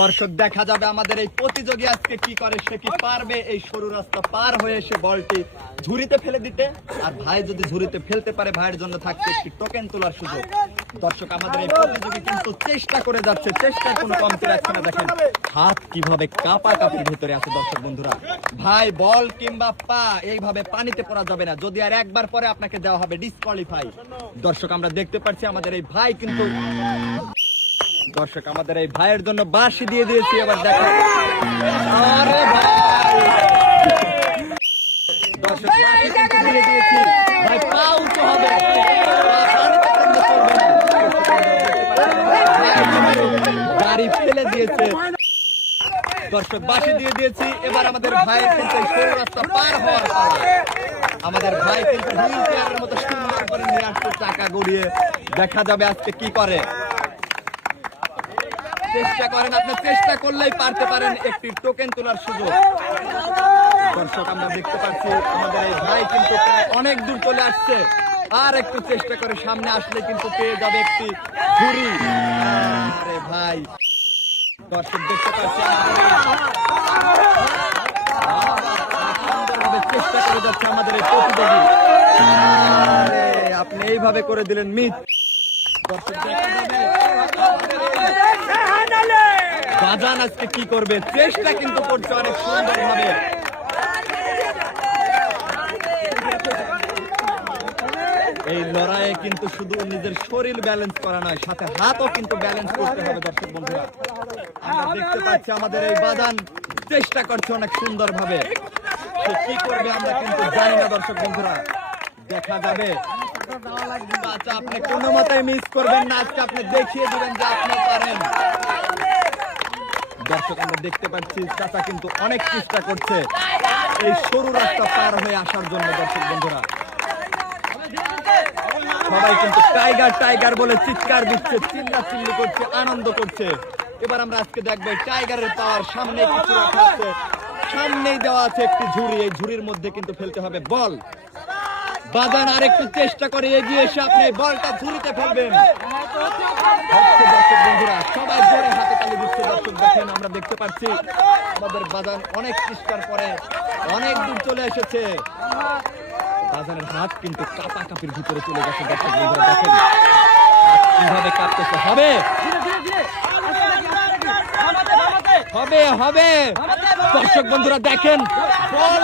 দর্শক দেখা যাবে আমাদের এই প্রতিযোগী আজকে কি করে, সে কি পারবে এই সরু রাস্তা পার হয়ে এসে বলটি ঝুড়িতে ফেলে দিতে। আর ভাই যদি ঝুড়িতে ফেলতে পারে ভাইয়ের জন্য থাকছে একটি টোকেন তোলার সুযোগ। দর্শক আমাদের এই প্রতিযোগী কিন্তু চেষ্টা করে যাচ্ছে, চেষ্টায় কোনো কমতি রাখছে না। দেখেন হাত কিভাবে কাঁপাকাঁপির ভেতরে আছে। দর্শক বন্ধুরা, ভাই বল কিংবা পা এইভাবে পানিতে পড়া যাবে না, যদি আর একবার পরে আপনাকে দেওয়া হবে ডিসকোয়ালিফাই। দর্শক আমরা দেখতে পাচ্ছি আমাদের এই ভাই কিন্তু, দর্শক আমাদের এই ভাইয়ের জন্য বাঁশি দিয়ে দিয়েছি। এবার দেখেন আরে ভাই, দর্শক বাঁশি কিন্তু দিয়ে দিয়েছি, ভাই পাও তো হবে, গাড়ি ফেলে দিয়েছে। দর্শক বাঁশি দিয়ে দিয়েছি, এবার আমাদের ভাইয়ের কিন্তু সরু রাস্তা পার হওয়ার পালা। আমাদের ভাই কিন্তু হুইল চেয়ারের মতো সুন্দর করে নিয়ে আসছে চাকা গড়িয়ে। দেখা যাবে আজকে কি করে। চেষ্টা করেন, আপনি চেষ্টা করলেই পারতে পারেন একটি টোকেন তোলার সুযোগ। দর্শক আমরা দেখতে পাচ্ছি আমাদের এই ভাই কিন্তু অনেক দূর চলে আসছে, আর একটু চেষ্টা করে সামনে আসলে কিন্তু পেয়ে যাবে একটি ঝুড়ি। আরে ভাই, দর্শক দেখতে পাচ্ছি সুন্দরভাবে চেষ্টা করে যাচ্ছে আমাদের এই প্রতিযোগী। আপনি এইভাবে করে দিলেন মিথ। দর্শক দেখা যাবে বাজান আজকে কি করবে, চেষ্টা কিন্তু করছে অনেক সুন্দর ভাবে। এই লড়াইয়ে কিন্তু শুধু নিজের শরীর ব্যালেন্স করা নয়, সাথে হাতও কিন্তু ব্যালেন্স করতে হবে। দর্শক বন্ধুরা আমরা দেখতে পাচ্ছি আমাদের এই বাজান চেষ্টা করছে অনেক সুন্দর ভাবে, সে কি করবে আমরা কিন্তু জানি না। দর্শক বন্ধুরা দেখা যাবে, আচ্ছা আপনি কোনো মতেই মিস করবেন না, আজকে আপনি দেখিয়ে দিবেন যে আপনি পারেন। দর্শক আমরা দেখতে পাচ্ছি চাচা কিন্তু অনেক চেষ্টা করছে এই সরু রাস্তা পার হয়ে আসার জন্য। দর্শক বন্ধুরা সবাই কিন্তু টাইগার টাইগার বলে চিৎকার দিচ্ছে, চিল্লাচিল্লি করছে, আনন্দ করছে। এবার আমরা আজকে দেখবো টাইগারের পাওয়ার সামনে কিছু রাখা আছে, সামনেই দেওয়া আছে একটি ঝুড়ি, এই ঝুড়ির মধ্যে কিন্তু ফেলতে হবে বল। বাজান আর একটু চেষ্টা করে এগিয়ে এসে আপনি বলটা ঝুড়িতে ফেলবেন। দর্শক বন্ধুরা সবাই জোরে হাতে তালি দিচ্ছে। দর্শক দেখেন আমরা দেখতে পাচ্ছি আমাদের বাজান অনেক চেষ্টার পরে অনেক দূর চলে এসেছে। বাজানের হাত কিন্তু কাঁপাকাঁপির ভিতরে চলে গেছে। দর্শক বন্ধুরা দেখেন কিভাবে কাঁপতেছে। হবে হবে হবে দর্শক বন্ধুরা দেখেন বল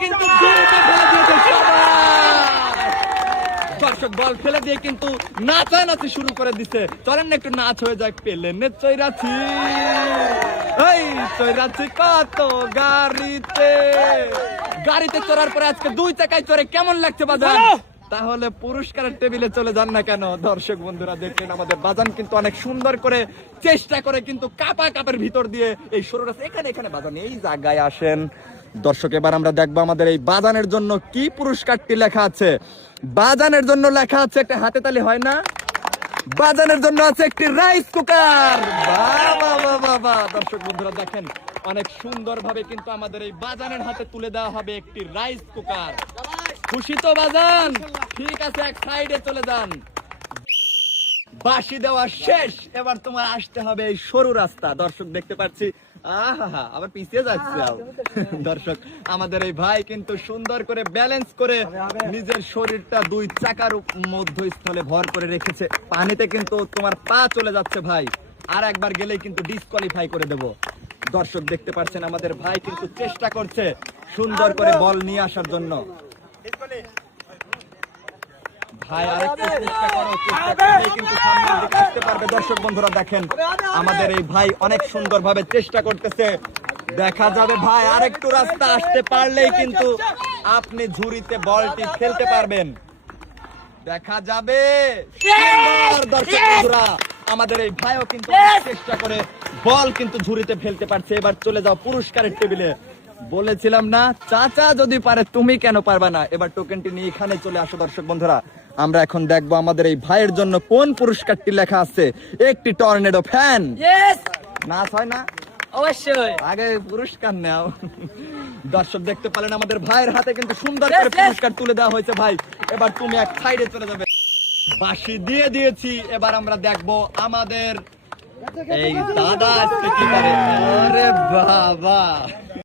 কিন্তু ঝুড়িতে ফেলে দিয়েছে। দর্শক বল ফেলে দিয়ে কিন্তু নাচানাচি শুরু করে দিচ্ছে। চলেন না একটু নাচ হয়ে যায়। পেলেনে চৈরাছি, এই চৈরাছি কত গাড়িতে চড়ার পরে আজকে দুই চাকায় চড়ে কেমন লাগছে বাজান? তাহলে পুরস্কারের টেবিলে চলে যান না কেন? দর্শক বন্ধুরা দেখেন আমাদের বাজান কিন্তু অনেক সুন্দর করে চেষ্টা করে কিন্তু কাপের ভিতর দিয়ে এই সরু রাস্তা এখানে বাজান এই জায়গায় আসেন। দর্শক এবার আমরা দেখবো আমাদের এই বাজানের জন্য কি পুরস্কারটি লেখা আছে। বাজানের জন্য লেখা আছে, একটা হাতে তালি হয় না, বাজানের জন্য আছে একটি রাইস কুকার। বাবা দর্শক বন্ধুরা দেখেন অনেক সুন্দর ভাবে কিন্তু আমাদের এই বাজানের হাতে তুলে দেওয়া হবে একটি রাইস কুকার। খুশি তো বাজান? ঠিক আছে, এক সাইডে চলে যান। বাঁশি দেওয়া শেষ, এবার তোমার আসতে হবে এই সরু রাস্তা। দর্শক দেখতে পাচ্ছি আহা আবার পিছিয়ে যাচ্ছে। দর্শক আমাদের এই ভাই কিন্তু সুন্দর করে ব্যালেন্স করে নিজের শরীরটা দুই চাকার মধ্যস্থলে ভর করে রেখেছে। পানিতে কিন্তু তোমার পা চলে যাচ্ছে ভাই, আর একবার গেলেই কিন্তু ডিসকোয়ালিফাই করে দেব। দর্শক দেখতে পাচ্ছেন আমাদের ভাই কিন্তু চেষ্টা করছে সুন্দর করে বল নিয়ে আসার জন্য। ভাই আরেকটু চেষ্টা করো, চেষ্টা করলেই কিন্তু সামনের দিকে আসতে পারবে। দর্শক বন্ধুরা দেখেন আমাদের এই ভাই অনেক সুন্দর ভাবে চেষ্টা করতেছে। দেখা যাবে ভাই আরেকটু রাস্তা আসতে পারলেই কিন্তু আপনি ঝুড়িতে বলটি ফেলতে পারবেন। দেখা যাবে। দর্শক বন্ধুরা আমাদের এই ভাইও কিন্তু চেষ্টা করে বল কিন্তু ঝুড়িতে ফেলতে পারছে। এবার চলে যাও পুরস্কারের টেবিলে। বলেছিলাম না চাচা যদি পারে তুমি কেন পারবে না? এবার টোকেনটি নিয়ে এখানে চলে আসো। দর্শক বন্ধুরা আমরা এখন দেখবো আমাদের এই ভাইয়ের জন্য কোন পুরস্কারটি লেখা আছে। একটি টর্নেডো ফ্যান। নাচ হয় না? অবশ্যই আগে পুরস্কার নাও। দর্শক দেখতে পেলেন আমাদের ভাইয়ের হাতে কিন্তু সুন্দর করে পুরস্কার তুলে দেওয়া হয়েছে। ভাই এবার তুমি এক সাইডে চলে যাবে। বাঁশি দিয়ে দিয়েছি, এবার আমরা দেখবো আমাদের এই দাদা আজকে কি করে, আরে বাবা।